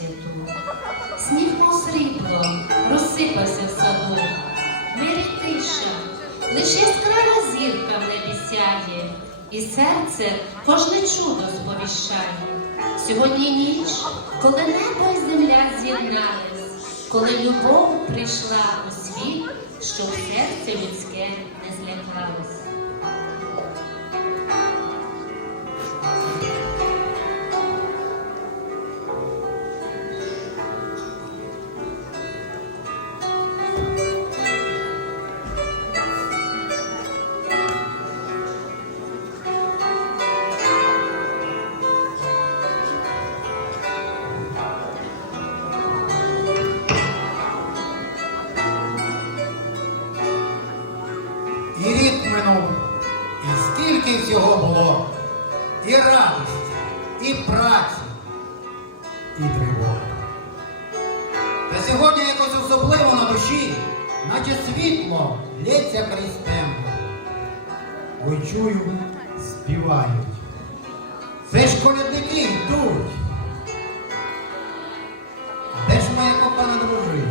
святу. Сніг мов срібло розсипався в саду. Мирі тиша, лише яскрава зірка в небі сяє, і серце кожне чудо сповіщає. Сьогодні ніч, коли небо і земля з'єднались, коли любов прийшла у світ, щоб серце людське не злякалось. Чую, співають. Це ж колядники йдуть. Де ж моя кохана дружина?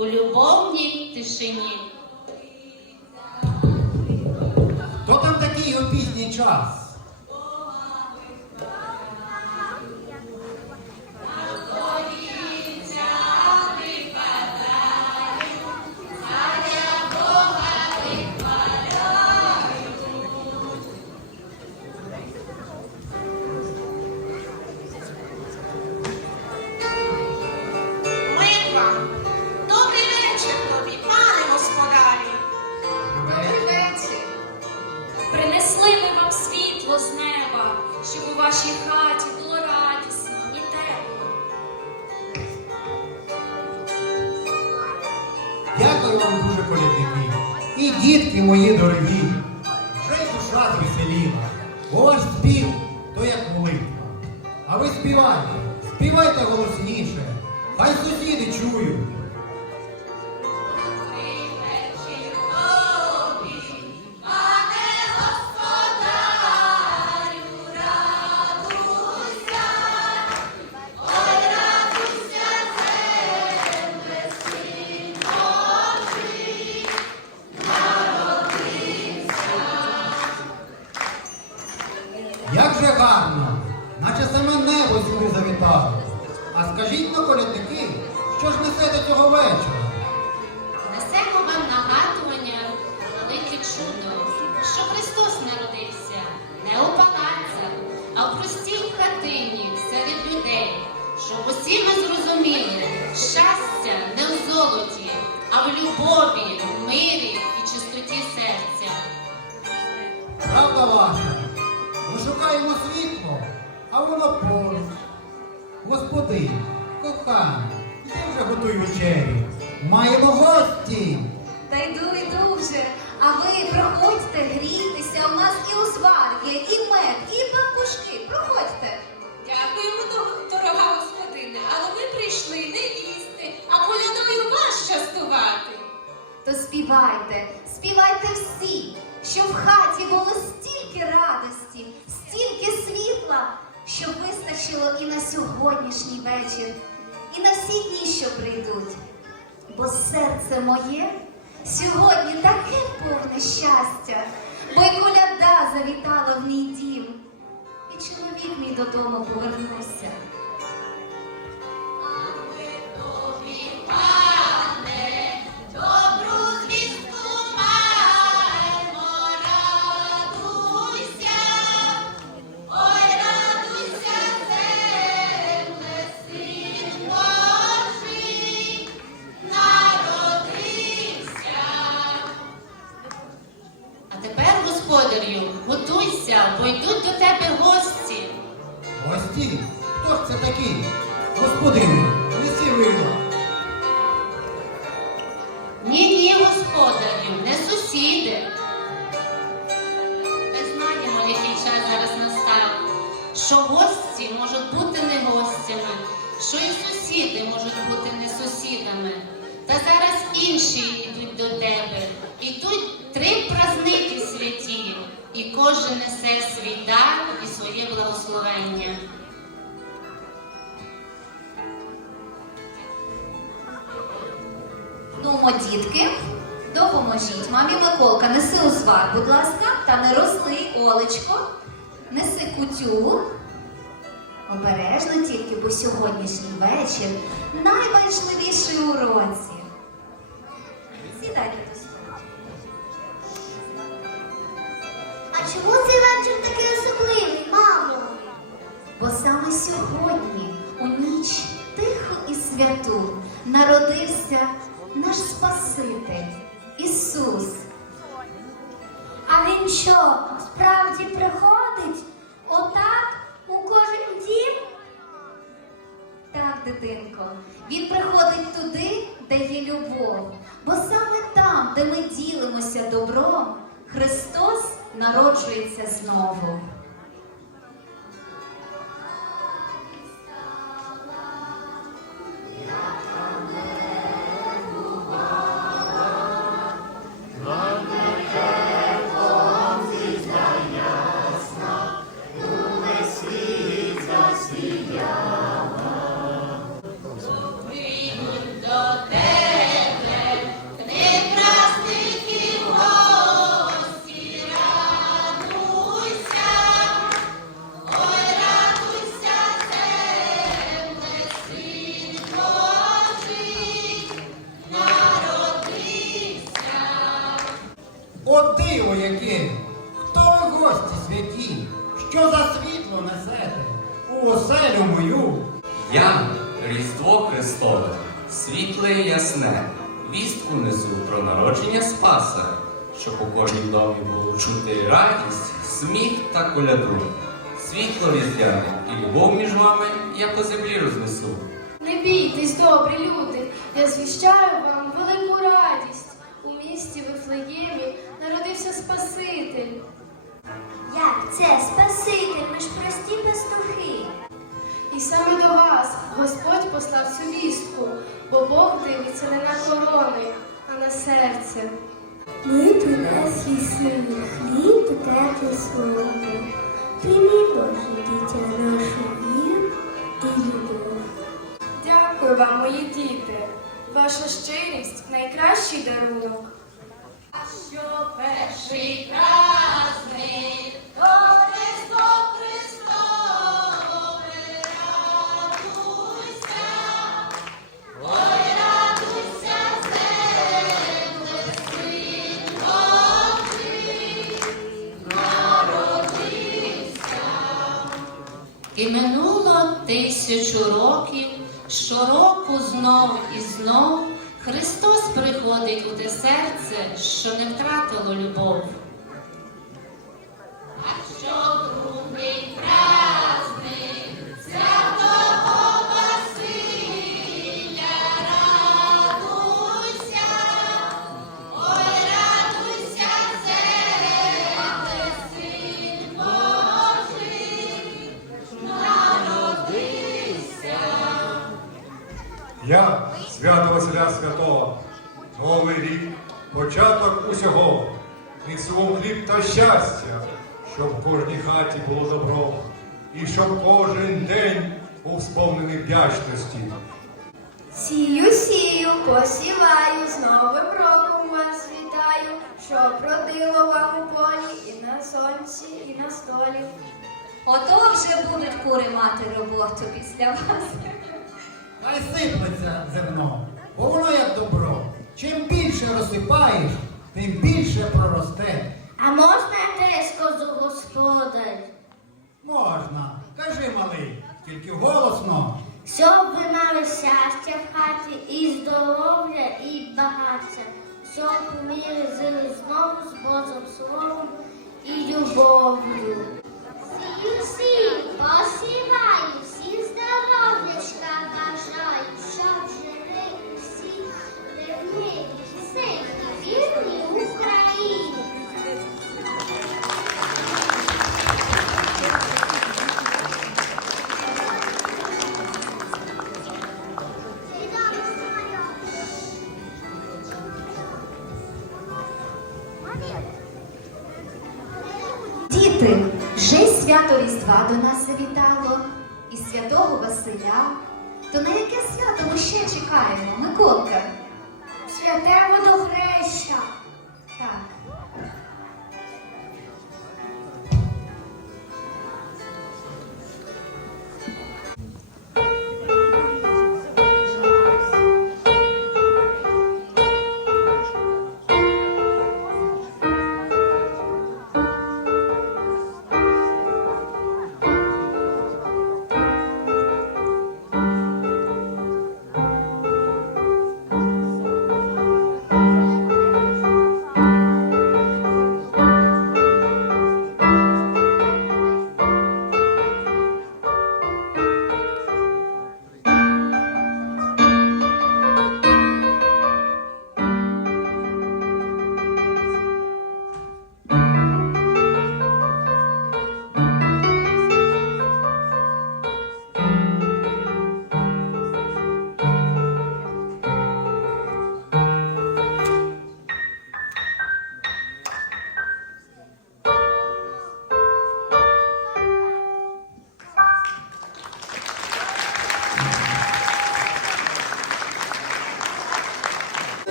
У любовній тишині. Хто там такий у пізній час? Дякую вам дуже, політики. І дітки мої дорогі. Вже й душа звеселіла. Бо ваш спів то як молитва. А ви співайте, співайте голосніше. Хай сусіди чують. Господи, коханий, я вже готую вечерю. Маємо гості. Та йду, йду вже. А ви проходьте, грійтеся. У нас і узвар є, і мед, і пампушки. Проходьте. Дякуємо, дорога господине, але ви прийшли не їсти, а колядою вас частувати. То співайте, співайте всі, що в хаті вистачило і на сьогоднішній вечір, і на всі дні, що прийдуть. Бо серце моє сьогодні таке повне щастя, бо й коляда завітала в мій дім. І чоловік мій додому повернуся. Гості? Хто ж це такий? Господине, неси вина. Ні, ні, господарю, не сусіди. Ми знаємо, який час зараз настав, що гості можуть бути не гостями, що і сусіди можуть бути не сусідами. Та зараз інші йдуть до тебе. Ідуть три праздники святі, і кожен несе свій дар і своє Нумо, дітки, допоможіть. Мамі Миколка, неси узвар, будь ласка, та не розлий Олечко. Неси кутю. Обережно тільки, бо сьогоднішній вечір найважливіший у році. Сідайте до столу. А чому цей вечір такий особливий, мамо? Бо саме сьогодні, у ніч тиху і святу, народився наш Спаситель Ісус. А він що, справді приходить? Отак у кожен дім? Так, дитинко, він приходить туди, де є любов, бо саме там, де ми ділимося добром, Христос народжується знову. Щоб у кожній домі було чути радість, сміх та коляду. Світло різдвяне і любов між вами я по землі рознесу. Не бійтесь, добрі люди, я звіщаю вам велику радість. У місті Вифлеємі народився Спаситель. Як це, Спаситель, ми ж прості пастухи. І саме до вас Господь послав цю вістку, бо Бог дивиться не на корони, а на серце. Ми принесли сину хліб тепле слово. Прийми Боже дитя нашу віру і любов. Дякую вам, мої діти. Ваша щирість найкращий дарунок. І минуло тисячу років, щороку знов і знов Христос приходить у те серце, що не втратило любов. Святого, Новий рік, початок усього, несу вам хліб та щастя, щоб в кожній хаті було добро, і щоб кожен день був сповнений вдячності. Сію, сію, посіваю, з Новим роком вас вітаю, щоб родило вам у полі і на сонці, і на столі. Ото вже будуть кури мати роботу після вас. Хай сиплеться зерно, бо воно як добро. Чим більше розсипаєш, тим більше проросте. А можна я теж козу господар? Можна. Кажи, малий, тільки голосно. Щоб ви мали щастя в хаті, і здоров'я, і багаття, щоб уміли жили знову з Божим словом і любов'ю. Всі, всі, посіваю, свято Різдва до нас завітало, і святого Василя. То на яке свято ми ще чекаємо, Миколка? Святе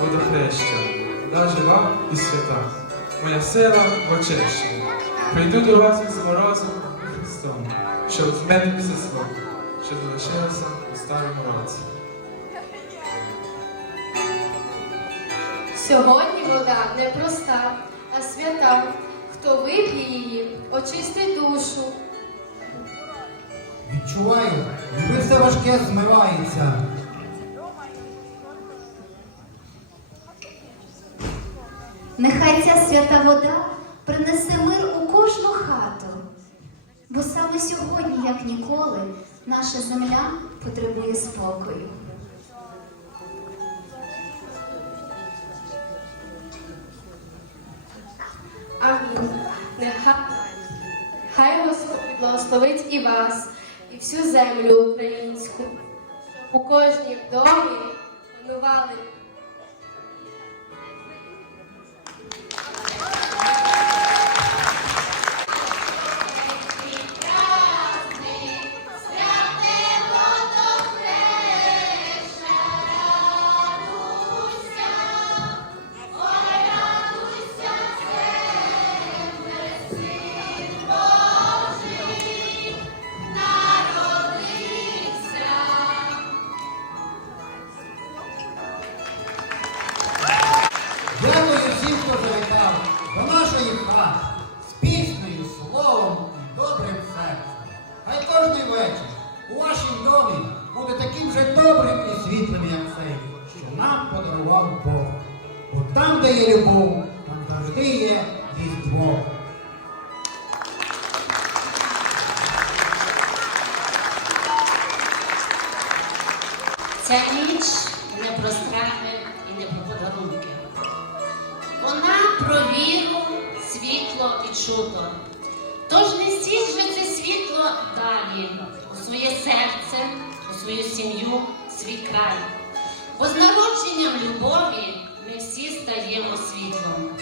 водохреща, вода жива і свята, моя сила в очищенні. Прийду до вас із морозом і Христом, щоб змінив все зло, що залишилося у старому році. Сьогодні вода не проста, а свята. Хто вип'є її, очистить душу. Відчуваю, ніби все важке змивається. Нехай ця свята вода принесе мир у кожну хату. Бо саме сьогодні, як ніколи, наша земля потребує спокою. Амінь. Нехай хай Господь благословить і вас, і всю землю українську. У кожній домі панували де любов, там завжди є різдво. Ця ніч не про страхи і не про подарунки. Вона про віру, світло і чудо. Тож несіть же це світло далі у своє серце, у свою сім'ю, свій край. Бо з народженням любові всі стаємо світлом.